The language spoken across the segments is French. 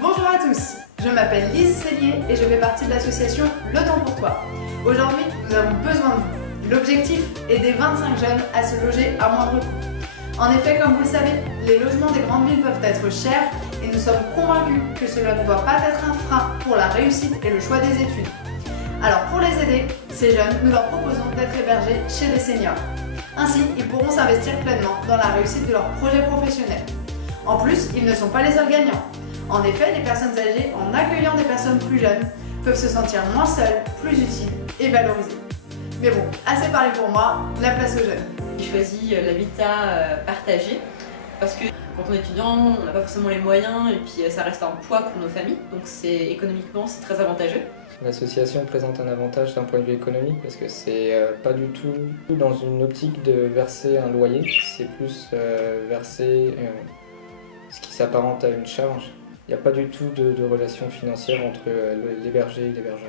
Bonjour à tous, je m'appelle Lise Cellier et je fais partie de l'association Le Temps pour Toi. Aujourd'hui, nous avons besoin de vous. L'objectif est d'aider 25 jeunes à se loger à moindre coût. En effet, comme vous le savez, les logements des grandes villes peuvent être chers et nous sommes convaincus que cela ne doit pas être un frein pour la réussite et le choix des études. Alors pour les aider, ces jeunes, nous leur proposons d'être hébergés chez des seniors. Ainsi, ils pourront s'investir pleinement dans la réussite de leur projet professionnel. En plus, ils ne sont pas les seuls gagnants. En effet, les personnes âgées, en accueillant des personnes plus jeunes, peuvent se sentir moins seules, plus utiles et valorisées. Mais bon, assez parlé pour moi, la place aux jeunes. J'ai choisi l'habitat partagé parce que quand on est étudiant, on n'a pas forcément les moyens et puis ça reste un poids pour nos familles, donc économiquement c'est très avantageux. L'association présente un avantage d'un point de vue économique parce que c'est pas du tout dans une optique de verser un loyer, c'est plus verser ce qui s'apparente à une charge. Il n'y a pas du tout de relation financière entre l'hébergé et l'hébergeur.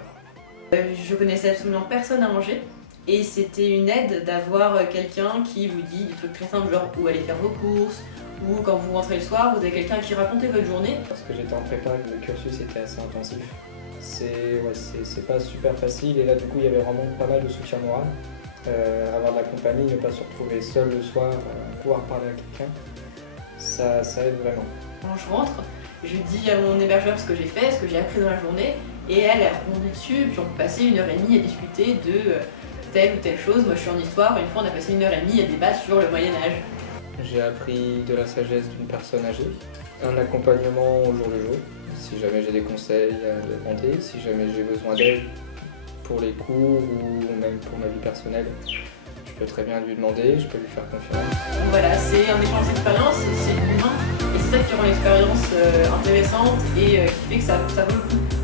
Je connaissais absolument personne à Angers et c'était une aide d'avoir quelqu'un qui vous dit des trucs très simples, genre où aller faire vos courses, ou quand vous rentrez le soir, vous avez quelqu'un qui racontait votre journée. Parce que j'étais en prépa, le cursus était assez intensif. C'est pas super facile et là du coup il y avait vraiment pas mal de soutien moral. Avoir de la compagnie, ne pas se retrouver seul le soir, pouvoir parler à quelqu'un, ça aide vraiment. Quand je rentre, je dis à mon hébergeur ce que j'ai fait, ce que j'ai appris dans la journée, et elle répond dessus, puis on peut passer 1h30 à discuter de telle ou telle chose. Moi je suis en histoire, une fois on a passé 1h30 à débattre sur le Moyen-Âge. J'ai appris de la sagesse d'une personne âgée, un accompagnement au jour le jour, si jamais j'ai des conseils à demander, si jamais j'ai besoin d'aide pour les cours ou même pour ma vie personnelle, je peux très bien lui demander, je peux lui faire confiance. Donc voilà, c'est un échange d'expérience, c'est humain, et c'est ça qui rend l'expérience intéressante et qui fait que ça vaut le coup.